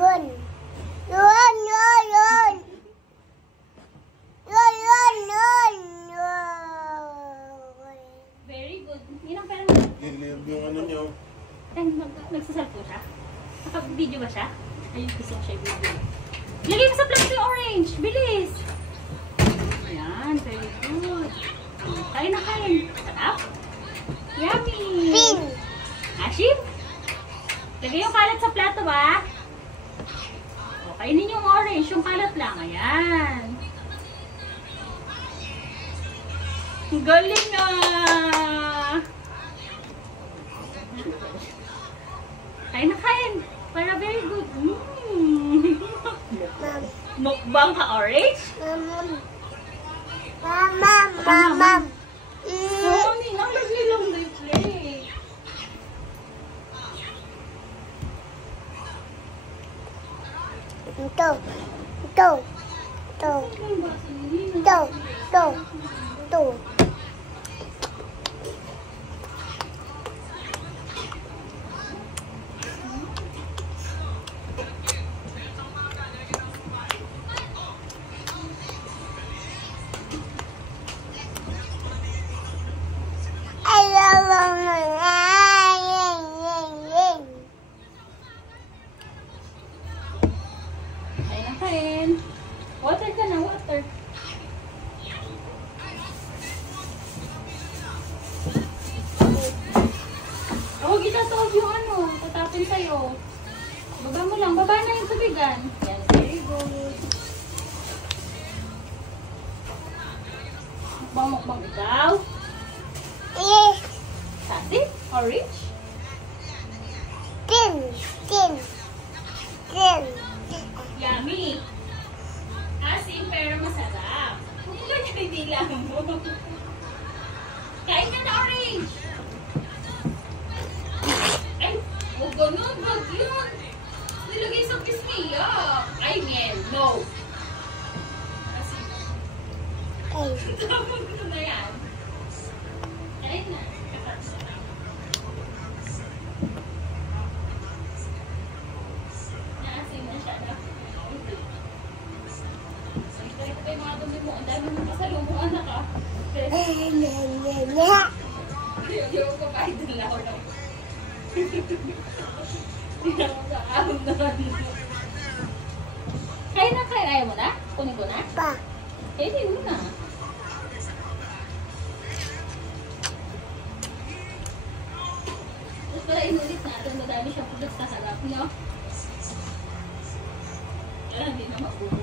Yun. Yun, yun, yun. Yun, yun, yun, yun. Very good. Yun ang pera mo. Yung ano niyo. Ay, nagsasalpo siya? Naka-video ba siya? Ayun, gusto ko siya i-video. Lagay mo sa plastic yung orange. Bilis! Ayan, very good. Kain na kain. Sarap. Yummy! Pin. Ashim? Lagay yung kalat sa plato ba? O, kainin yung orange. Yung kalat lang. Ayan. Galing na! Kain na kain. Para very good. Mom. Mukbang ka orange? Mama, mama. Mami, nakalagay lang na yung plate. Ito. Ito. Ito. Ito. Ito. Ito. Kain na kain. Water ka na, water. Huwag itatawag yung ano, tatapin sa'yo. Baba mo lang, baba na yung tubigan. Yan, very good. Mukbang ikaw. Yes. Satin, orange. Tin. Tin. Tin. Yummy. Asim pero masarap. Kung ganyan hindi lang mo. Kain ka na orange. Ay, huwag ganun, wag yun. Nilagay sa pisngiya. Ay, miel, no. Asim. Ay. Tapos ko na yan. Kain na. Naasim na siya na. Ito yung mga dumi mo. Ang dami mo kasalubong anak ah. Ayaw ko kahit ang laho lang. Hindi ako sa ahon na. Kain na kain. Ayaw mo na? Kunin ko na? Pa. Kainin mo na. Tapos pala inulit natin. Madami siyang products sa harap, no? Hindi na mabuhay.